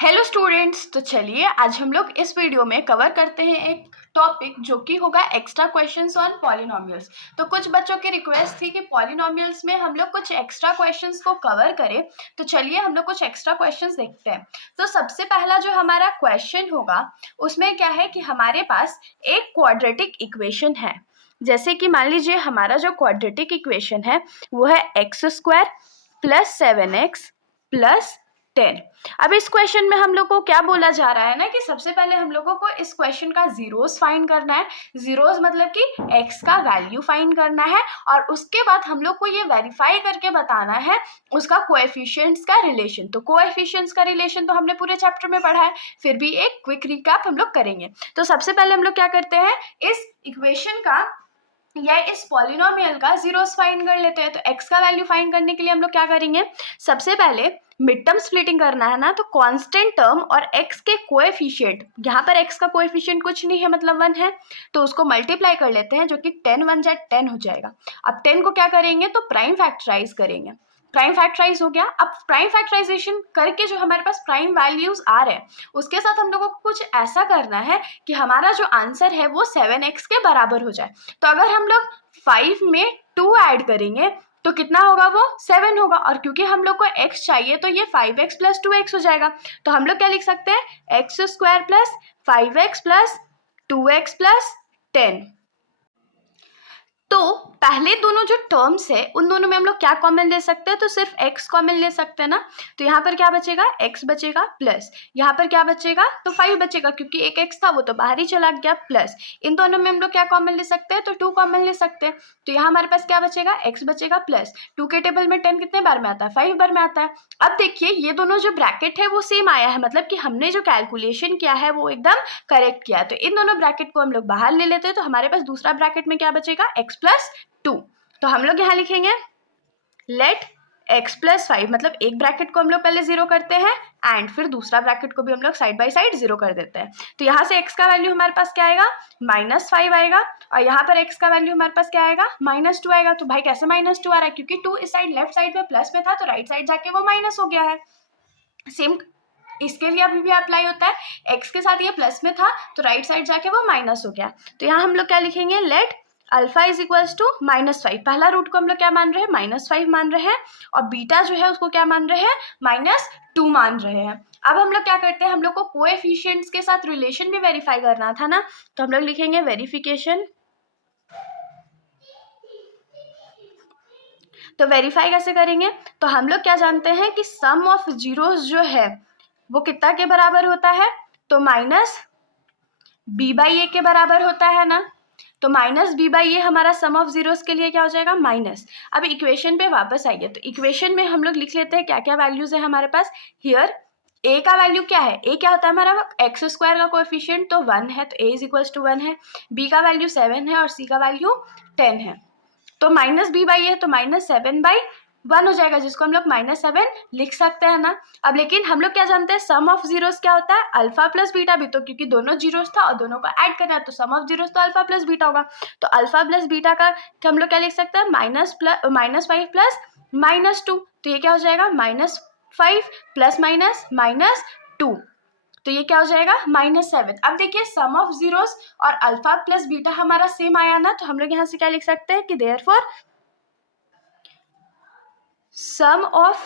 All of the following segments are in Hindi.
हेलो स्टूडेंट्स, तो चलिए आज हम लोग इस वीडियो में कवर करते हैं एक टॉपिक जो कि होगा एक्स्ट्रा क्वेश्चंस ऑन पॉलिनोमियल्स। तो कुछ बच्चों की रिक्वेस्ट थी कि पॉलिनोमियल्स में हम लोग कुछ एक्स्ट्रा क्वेश्चंस को कवर करें। तो चलिए हम लोग कुछ एक्स्ट्रा क्वेश्चंस देखते हैं। तो सबसे पहला जो हमारा क्वेश्चन होगा उसमें क्या है कि हमारे पास एक क्वाड्रेटिक इक्वेशन है। जैसे कि मान लीजिए हमारा जो क्वाड्रेटिक इक्वेशन है वो है x² + 7x + 10। अब इस क्वेश्चन में हम लोग को क्या बोला जा रहा है ना कि सबसे पहले हम लोगों को इस क्वेश्चन का जीरोस फाइंड करना है। जीरोस मतलब कि x का वैल्यू फाइंड करना है और उसके बाद हम लोग को ये वेरीफाई करके बताना है उसका कोएफिशिएंट्स का रिलेशन। तो कोएफिशिएंट्स का रिलेशन तो हमने पूरे चैप्टर में पढ़ा है, फिर भी एक क्विक रिकैप हम लोग करेंगे। तो सबसे पहले हम लोग क्या करते हैं, इस इक्वेशन का या इस पॉलिनोमियल का जीरोस फाइंड कर लेते हैं। तो x का वैल्यू फाइंड करने के लिए हम लोग क्या करेंगे, सबसे पहले मिड टर्म स्प्लिटिंग करना है ना। तो कांस्टेंट टर्म और x के कोएफिशिएंट, यहाँ पर x का कोएफिशिएंट कुछ नहीं है मतलब 1 है, तो उसको मल्टीप्लाई कर लेते हैं जो कि 10 1 जा 10 हो जाएगा। अब 10 को क्या करेंगे तो प्राइम फैक्टराइज करेंगे। प्राइम फैक्टराइज हो गया। अब प्राइम फैक्टराइजेशन करके जो हमारे पास प्राइम वैल्यूज आ रहे हैं उसके साथ हम लोगों को कुछ ऐसा करना है कि हमारा जो आंसर है वो 7x के बराबर हो जाए। तो अगर हम लोग 5 में 2 ऐड करेंगे तो कितना होगा, वो 7 होगा। और क्योंकि हम लोग को x चाहिए तो ये 5x + 2x हो जाएगा। तो हम लोग क्या लिख सकते हैं, x² + 5x + 2x + 10। तो पहले दोनों जो टर्म्स है उन दोनों में हम लोग क्या कॉमन ले सकते हैं, तो सिर्फ x कॉमन ले सकते हैं ना। तो यहाँ पर क्या बचेगा, x बचेगा प्लस यहाँ पर क्या बचेगा तो 5 बचेगा, क्योंकि एक x था वो तो बाहर ही चला गया, प्लस इन दोनों में हम लोग क्या कॉमन ले सकते हैं, तो 2 कॉमन ले सकते हैं। तो यहाँ हमारे पास क्या बचेगा, x बचेगा प्लस 2 के टेबल में 10 कितने बार में आता है, 5 बार में आता है। अब देखिए ये दोनों जो ब्रैकेट है वो सेम आया है, मतलब कि हमने जो कैलकुलेशन किया है वो एकदम करेक्ट किया। तो इन दोनों ब्रैकेट को हम लोग बाहर ले लेते हैं। तो हमारे पास दूसरा ब्रैकेट में क्या बचेगा, x + 2। तो हम लोग यहाँ लिखेंगे लेट x + 5, मतलब एक ब्रैकेट को हम लोग पहले जीरो करते हैं एंड फिर दूसरा ब्रैकेट को भी हम लोग साइड बाय साइड जीरो कर देते हैं। तो यहाँ से x का वैल्यू हमारे पास क्या आएगा, -5 आएगा, और यहाँ पर x का वैल्यू हमारे पास क्या आएगा, -2 आएगा। तो भाई कैसे -2 आ रहा है, क्योंकि 2 इस साइड लेफ्ट साइड में प्लस में था तो राइट साइड जाके वो माइनस हो गया है। सेम इसके लिए अभी भी अप्लाई होता है, x के साथ ये प्लस में था तो राइट साइड जाके वो माइनस हो गया। तो यहाँ हम लोग क्या लिखेंगे, लेट अल्फा = -5। पहला रूट को हम लोग क्या मान रहे हैं, -5 मान रहे हैं, और बीटा जो है उसको क्या मान रहे हैं, -2 मान रहे हैं। अब हम लोग क्या करते हैं, हम लोग को कोएफिशिएंट्स के साथ रिलेशन भी वेरीफाई करना था ना। तो हम लोग लिखेंगे वेरिफिकेशन। तो वेरीफाई कैसे करेंगे, तो हम लोग क्या जानते हैं कि सम ऑफ जीरोस जो है वो कितना के बराबर होता है, तो -b/a के बराबर होता है ना। तो -b/a हमारा सम ऑफ जीरोस के लिए क्या हो जाएगा, माइनस। अब इक्वेशन पे वापस आइए। तो इक्वेशन में हम लोग लिख लेते हैं क्या क्या वैल्यूज है हमारे पास। हियर a का वैल्यू क्या है, a क्या होता है हमारा, x² का कोएफिशिएंट तो 1 है, तो a = 1 है। b का वैल्यू 7 है और c का वैल्यू 10 है। तो -b/a है तो -7/1 हो जाएगा, जिसको हम लोग -7 लिख सकते हैं ना। अब लेकिन हम लोग क्या जानते हैं, सम ऑफ जीरोस क्या होता है, अल्फा + बीटा भी। तो क्योंकि दोनों जीरोस था और दोनों को ऐड करना है तो सम ऑफ जीरोस तो अल्फा + बीटा होगा। तो अल्फा + बीटा का हम लोग क्या लिख सकते हैं, -5 + -2। तो ये क्या हो जाएगा, -5 ± -2। तो ये क्या हो जाएगा, -7। अब देखिए सम ऑफ जीरोस और अल्फा + बीटा हमारा सेम आया ना। तो हम लोग यहाँ से क्या लिख सकते हैं कि देयरफॉर सम ऑफ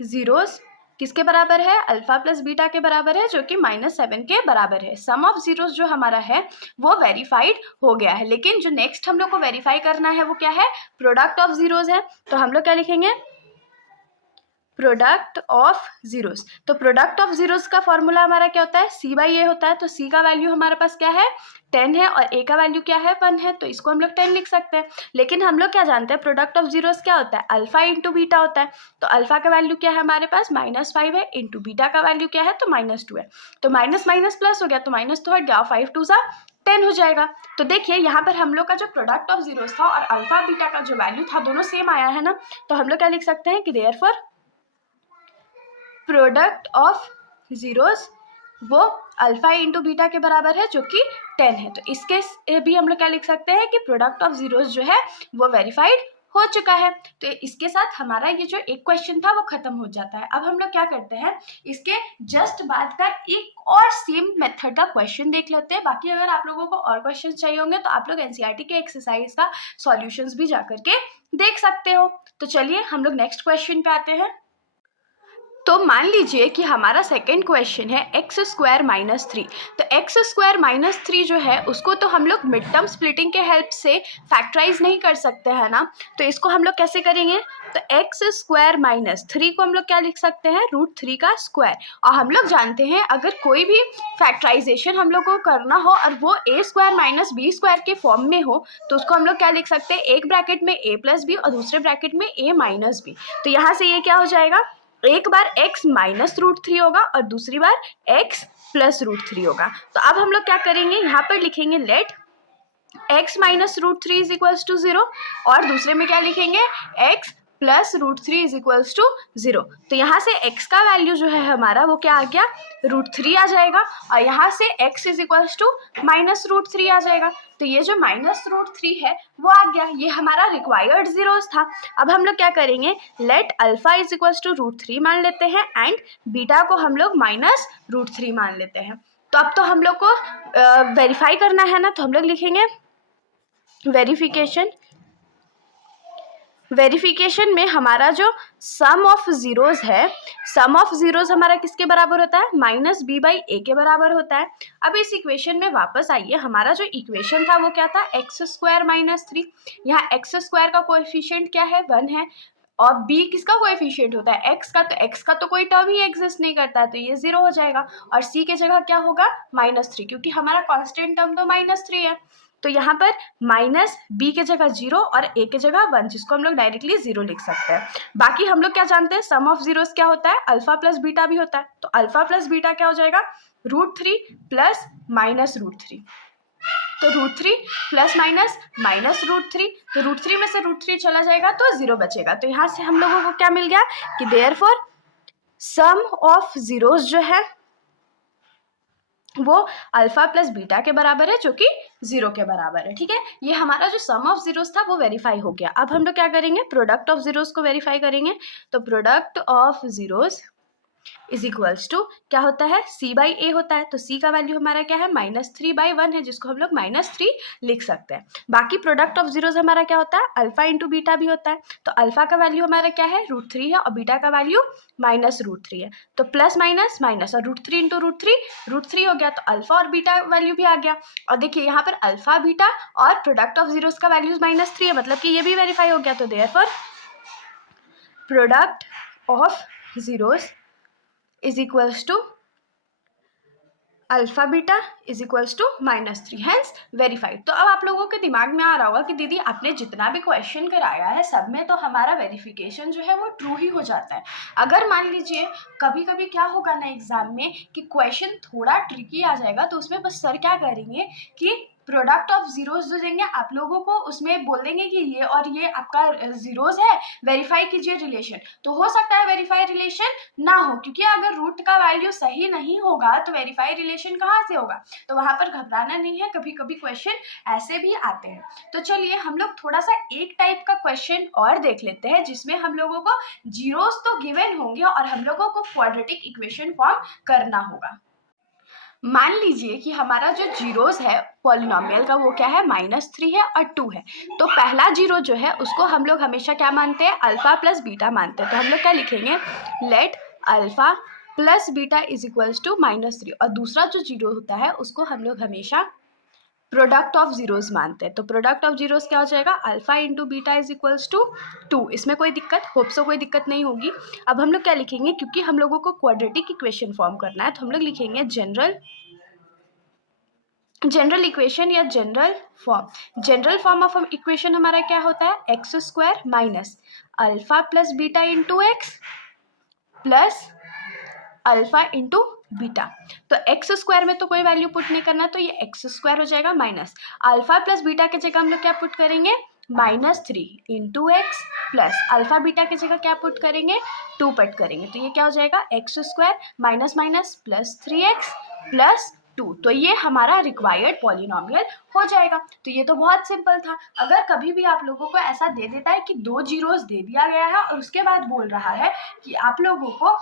जीरोस किसके बराबर है, अल्फा + बीटा के बराबर है, जो कि -7 के बराबर है। सम ऑफ जीरोस जो हमारा है वो वेरीफाइड हो गया है। लेकिन जो नेक्स्ट हम लोग को वेरीफाई करना है वो क्या है, प्रोडक्ट ऑफ जीरोस है। तो हम लोग क्या लिखेंगे, प्रोडक्ट ऑफ जीरोस। तो प्रोडक्ट ऑफ जीरोस का फॉर्मूला हमारा क्या होता है, c/a होता है। तो c का वैल्यू हमारे पास क्या है, 10 है, और a का वैल्यू क्या है, 1 है, तो इसको हम लोग 10 लिख सकते हैं। लेकिन हम लोग क्या जानते हैं, प्रोडक्ट ऑफ जीरोस क्या होता है, अल्फा × बीटा होता है। तो अल्फा का वैल्यू क्या है हमारे पास, -5 है, इंटू बीटा का वैल्यू क्या है, तो -2 है। तो माइनस माइनस प्लस हो गया, तो माइनस तो हट गया, 5 2 = 10 हो जाएगा। तो देखिए यहाँ पर हम लोग का जो प्रोडक्ट ऑफ जीरोस था और अल्फा बीटा का जो वैल्यू था दोनों सेम आया है ना। तो हम लोग क्या लिख सकते हैं कि देयरफॉर प्रोडक्ट ऑफ जीरोस वो अल्फा × बीटा के बराबर है, जो कि 10 है। तो इसके भी हम लोग क्या लिख सकते हैं कि प्रोडक्ट ऑफ जीरोस जो है वो वेरीफाइड हो चुका है। तो इसके साथ हमारा ये जो एक क्वेश्चन था वो खत्म हो जाता है। अब हम लोग क्या करते हैं, इसके जस्ट बाद का एक और सेम मेथड का क्वेश्चन देख लेते हैं। बाकी अगर आप लोगों को और क्वेश्चन चाहिए होंगे तो आप लोग एनसीईआरटी के एक्सरसाइज का सॉल्यूशंस भी जा करके देख सकते हो। तो चलिए हम लोग नेक्स्ट क्वेश्चन पे आते हैं। तो मान लीजिए कि हमारा सेकेंड क्वेश्चन है एक्स स्क्वायर माइनस थ्री। तो एक्स स्क्वायर माइनस थ्री जो है उसको तो हम लोग मिड टर्म स्प्लिटिंग के हेल्प से फैक्टराइज नहीं कर सकते हैं ना। तो इसको हम लोग कैसे करेंगे, तो एक्स स्क्वायर माइनस थ्री को हम लोग क्या लिख सकते हैं, रूट थ्री का स्क्वायर। और हम लोग जानते हैं अगर कोई भी फैक्टराइजेशन हम लोग को करना हो और वो ए स्क्वायर माइनस बी स्क्वायर के फॉर्म में हो तो उसको हम लोग क्या लिख सकते हैं, एक ब्रैकेट में ए प्लस बी और दूसरे ब्रैकेट में ए माइनस बी। तो यहाँ से ये क्या हो जाएगा, एक बार x माइनस रूट थ्री होगा और दूसरी बार x प्लस रूट थ्री होगा। तो अब हम लोग क्या करेंगे, यहाँ पर लिखेंगे let x minus root three is equals to zero और दूसरे में क्या लिखेंगे, x plus root three is equals to zero. तो यहाँ से x का वैल्यू जो है हमारा वो क्या आ गया, रूट थ्री आ जाएगा और यहाँ से x is equals to minus root three आ जाएगा। तो ये जो माइनस रूट थ्री है वो आ गया, ये हमारा रिक्वायर्ड जीरोस था। अब हम लोग क्या करेंगे, let alpha is equals to root three मान लेते हैं एंड बीटा को हम लोग माइनस रूट थ्री मान लेते हैं। तो अब तो हम लोग को वेरीफाई करना है ना, तो हम लोग लिखेंगे वेरिफिकेशन में हमारा जो सम ऑफ जीरोस है, सम ऑफ जीरोस हमारा किसके बराबर होता है, माइनस बी बाई ए के बराबर होता है। अब इस इक्वेशन में वापस आइए, हमारा जो इक्वेशन था वो क्या था, एक्स स्क्वायर माइनस थ्री। यहाँ एक्स स्क्वायर का कोएफिशिएंट क्या है, 1 है और b किसका कोएफिशिएंट होता है, x का। तो x का तो कोई टर्म ही एग्जिस्ट नहीं करता है तो ये जीरो हो जाएगा और c के जगह क्या होगा, माइनस थ्री, क्योंकि हमारा कांस्टेंट टर्म तो माइनस थ्री है। तो यहाँ पर माइनस बी के जगह जीरो और ए के जगह वन, जिसको हम लोग डायरेक्टली जीरो लिख सकते हैं। बाकी हम लोग क्या जानते हैं, सम ऑफ जीरोस क्या होता है, अल्फा प्लस बीटा भी होता है। तो अल्फा प्लस बीटा क्या हो जाएगा, root three plus minus root three. तो root three plus minus minus root three, तो रूट थ्री में से रूट थ्री चला जाएगा तो जीरो बचेगा। तो यहाँ से हम लोगों को क्या मिल गया कि देयरफॉर सम ऑफ जीरोस जो है वो अल्फा प्लस बीटा के बराबर है, जो कि जीरो के बराबर है। ठीक है, ये हमारा जो सम ऑफ जीरोस था वो वेरीफाई हो गया। अब हम लोग क्या करेंगे, प्रोडक्ट ऑफ जीरोस को वेरीफाई करेंगे। तो product of zeros is equals to क्या होता है, c बाई ए होता है। तो c का वैल्यू हमारा क्या है, माइनस थ्री बाई वन है, जिसको हम लोग माइनस थ्री लिख सकते हैं। बाकी प्रोडक्ट ऑफ जीरोस हमारा क्या होता है, अल्फा इंटू बीटा भी होता है। तो अल्फा का वैल्यू हमारा क्या है, रूट थ्री है और बीटा का वैल्यू माइनस रूट थ्री है। तो प्लस माइनस माइनस और root three into root three हो गया। तो अल्फा और बीटा वैल्यू भी आ गया। और देखिए यहाँ पर अल्फा बीटा और प्रोडक्ट ऑफ जीरोस का वैल्यू माइनस थ्री है, मतलब कि ये भी वेरीफाई हो गया। तो therefore product of zeros is equals to alpha beta is equals to minus three, hence verified. तो अब आप लोगों के दिमाग में आ रहा होगा कि दीदी आपने जितना भी क्वेश्चन कराया है सब में तो हमारा वेरिफिकेशन जो है वो ट्रू ही हो जाता है। अगर मान लीजिए कभी कभी क्या होगा ना एग्जाम में कि क्वेश्चन थोड़ा ट्रिकी आ जाएगा तो उसमें बस सर क्या करेंगे कि प्रोडक्ट ऑफ जीरोस जो देंगे आप लोगों को, उसमें बोल देंगे कि ये और ये आपका जीरोस है, वेरीफाई कीजिए रिलेशन। तो हो सकता है वेरीफाई रिलेशन ना हो, क्योंकि अगर रूट का वैल्यू सही नहीं होगा तो वेरीफाई रिलेशन कहाँ से होगा। तो वहां पर घबराना नहीं है, कभी कभी क्वेश्चन ऐसे भी आते हैं। तो चलिए हम लोग थोड़ा सा एक टाइप का क्वेश्चन और देख लेते हैं जिसमें हम लोगों को जीरोस तो गिवन होंगे और हम लोगों को क्वाड्रेटिक इक्वेशन फॉर्म करना होगा। मान लीजिए कि हमारा जो जीरोस है पॉलिनोमियल का वो क्या है, माइनस थ्री है और टू है। तो पहला जीरो जो है उसको हम लोग हमेशा क्या मानते हैं, अल्फा प्लस बीटा मानते हैं। तो हम लोग क्या लिखेंगे, let alpha plus beta is equals to minus three. और दूसरा जो जीरो होता है उसको हम लोग हमेशा प्रोडक्ट ऑफ जीरोस मानते हैं। तो प्रोडक्ट ऑफ जीरोस क्या हो जाएगा, alpha into beta is equals to two. इसमें कोई दिक्कत, होप सो कोई दिक्कत नहीं होगी। अब हम लोग क्या लिखेंगे, क्योंकि हम लोगों को क्वाड्रेटिक इक्वेशन फॉर्म करना है तो हम लोग लिखेंगे जनरल इक्वेशन या जनरल फॉर्म ऑफ इक्वेशन हमारा क्या होता है, x square minus alpha plus beta into x plus alpha into beta. तो एक्स स्क्वायर में तो कोई वैल्यू पुट नहीं करना, तो ये एक्स स्क्वायर हो जाएगा माइनस अल्फा प्लस बीटा के जगह हम लोग क्या पुट करेंगे, minus three into x plus alpha beta की जगह क्या पुट करेंगे, टू पुट करेंगे। तो ये क्या हो जाएगा, x square minus minus plus three x plus 2। तो ये हमारा रिक्वायर्ड पॉलिनोमियल हो जाएगा। तो ये तो बहुत सिंपल था। अगर कभी भी आप लोगों को ऐसा दे देता है कि 2 जीरोस दे दिया गया है और उसके बाद बोल रहा है कि आप लोगों को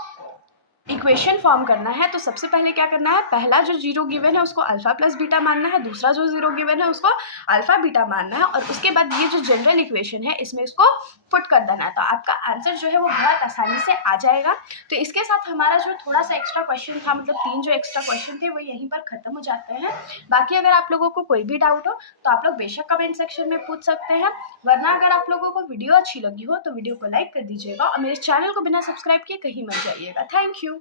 इक्वेशन फॉर्म करना है, तो सबसे पहले क्या करना है, पहला जो जीरो गिवन है उसको अल्फा प्लस बीटा मानना है, दूसरा जो जीरो गिवन है उसको अल्फा बीटा मानना है, और उसके बाद ये जो जनरल इक्वेशन है इसमें इसको पुट कर देना है। तो आपका आंसर जो है वो बहुत आसानी से आ जाएगा। तो इसके साथ हमारा जो थोड़ा सा एक्स्ट्रा क्वेश्चन था, मतलब 3 जो एक्स्ट्रा क्वेश्चन थे वो यहीं पर खत्म हो जाते हैं। बाकी अगर आप लोगों को कोई भी डाउट हो तो आप लोग बेशक कमेंट सेक्शन में पूछ सकते हैं, वरना अगर आप लोगों को वीडियो अच्छी लगी हो तो वीडियो को लाइक कर दीजिएगा और मेरे चैनल को बिना सब्सक्राइब किए कहीं मत जाइएगा। Thank you.